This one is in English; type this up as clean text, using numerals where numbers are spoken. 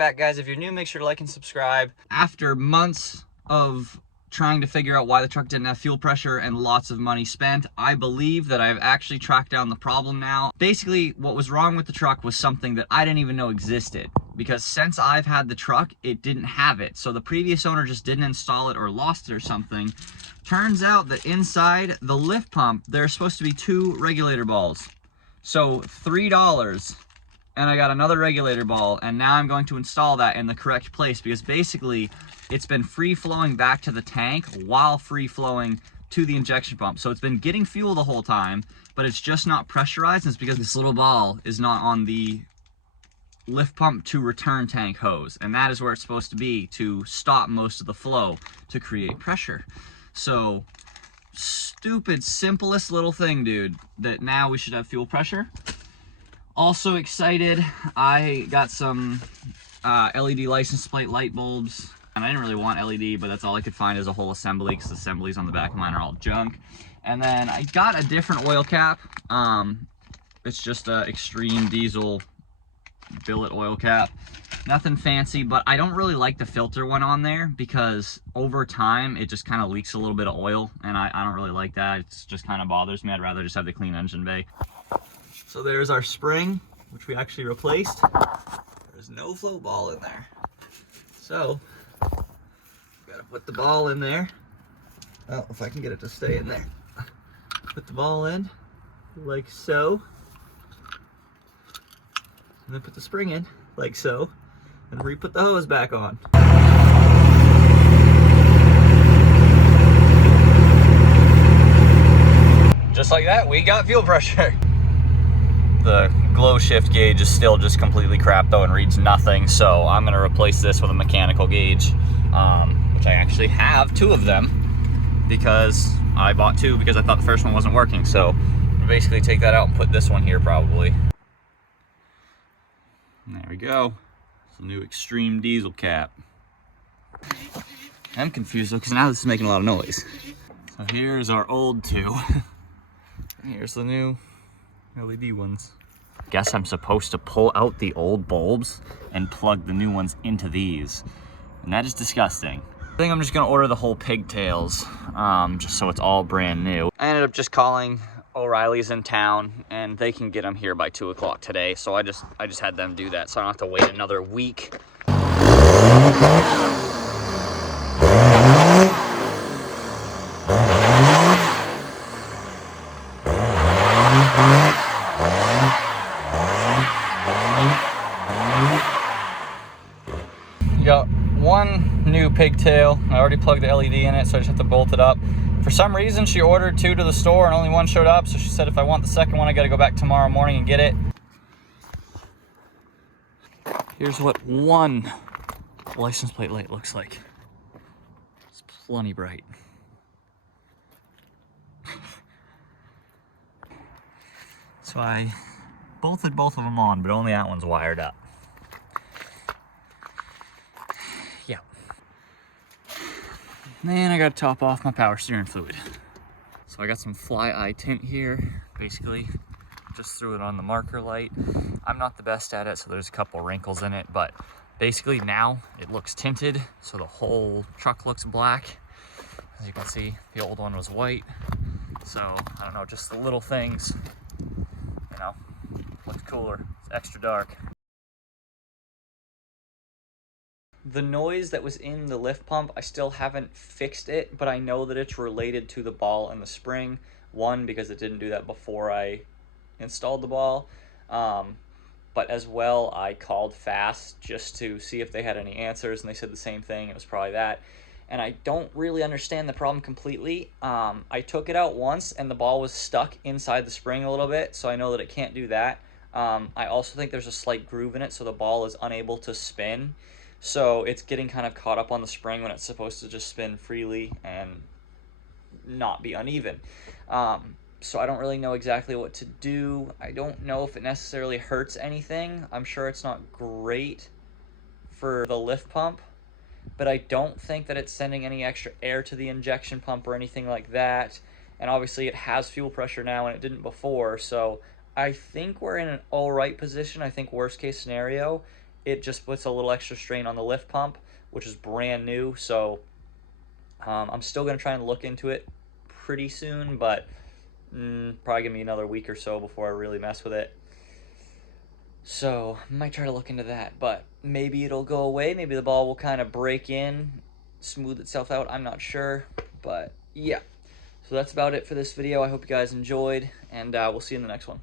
back, guys. If you're new, make sure to like and subscribe. After months of trying to figure out why the truck didn't have fuel pressure and lots of money spent, I believe that I've actually tracked down the problem now. Basically, what was wrong with the truck was something that I didn't even know existed, because since I've had the truck, it didn't have it. So the previous owner just didn't install it or lost it or something. Turns out that inside the lift pump, there's supposed to be 2 regulator balls. So $3, and I got another regulator ball, and now I'm going to install that in the correct place, because basically it's been free flowing back to the tank while free flowing to the injection pump. So it's been getting fuel the whole time, but it's just not pressurized. And it's because this little ball is not on the lift pump to return tank hose, and that is where it's supposed to be to stop most of the flow to create pressure. So stupid, simplest little thing, dude, that now we should have fuel pressure. Also excited, I got some LED license plate light bulbs, and I didn't really want LED, but that's all I could find as a whole assembly, because the assemblies on the back of mine are all junk. And then I got a different oil cap. It's just a extreme diesel billet oil cap. Nothing fancy, but I don't really like the filter one on there, because over time it just kind of leaks a little bit of oil, and I don't really like that. It just kind of bothers me. I'd rather just have the clean engine bay. So there's our spring, which we actually replaced. There's no float ball in there. So, gotta put the ball in there. Oh, if I can get it to stay in there. Put the ball in, like so. And then put the spring in, like so. And re-put the hose back on. Just like that, we got fuel pressure. The glow shift gauge is still just completely crap though and reads nothing, so I'm going to replace this with a mechanical gauge, which I actually have 2 of them, because I bought 2 because I thought the first one wasn't working. So I'll basically take that out and put this one here probably. And there we go. It's a new extreme diesel cap. I'm confused though, because now this is making a lot of noise. So here's our old 2. Here's the new LED ones. Guess I'm supposed to pull out the old bulbs and plug the new ones into these, and that is disgusting. I think I'm just gonna order the whole pigtails, just so it's all brand new. I ended up just calling O'Reilly's in town, and they can get them here by 2 o'clock today, so I just had them do that, so I don't have to wait another week. Got 1 new pigtail. I already plugged the LED in it, so I just have to bolt it up. For some reason, she ordered 2 to the store and only 1 showed up, so she said if I want the second one, I gotta go back tomorrow morning and get it. Here's what 1 license plate light looks like. It's plenty bright. So I bolted both of them on, but only that one's wired up. Yeah. Then I gotta top off my power steering fluid. So I got some fly eye tint here, basically. Just threw it on the marker light. I'm not the best at it, so there's a couple wrinkles in it, but basically now it looks tinted, so the whole truck looks black. As you can see, the old one was white. So, I don't know, just the little things, you know, looks cooler. It's extra dark. The noise that was in the lift pump, I still haven't fixed it, but I know that it's related to the ball and the spring. 1, because it didn't do that before I installed the ball, but as well I called Fast just to see if they had any answers, and they said the same thing. It was probably that, and I don't really understand the problem completely. I took it out once and the ball was stuck inside the spring a little bit, so I know that it can't do that. I also think there's a slight groove in it, so the ball is unable to spin. So it's getting kind of caught up on the spring when it's supposed to just spin freely and not be uneven. So I don't really know exactly what to do. I don't know if it necessarily hurts anything. I'm sure it's not great for the lift pump, but I don't think that it's sending any extra air to the injection pump or anything like that. And obviously it has fuel pressure now and it didn't before, so I think we're in an all right position. I think worst case scenario it just puts a little extra strain on the lift pump, which is brand new. So I'm still going to try and look into it pretty soon, but probably give me another week or so before I really mess with it. So I might try to look into that, but maybe it'll go away. Maybe the ball will kind of break in, smooth itself out. I'm not sure, but yeah. So that's about it for this video. I hope you guys enjoyed, and we'll see you in the next one.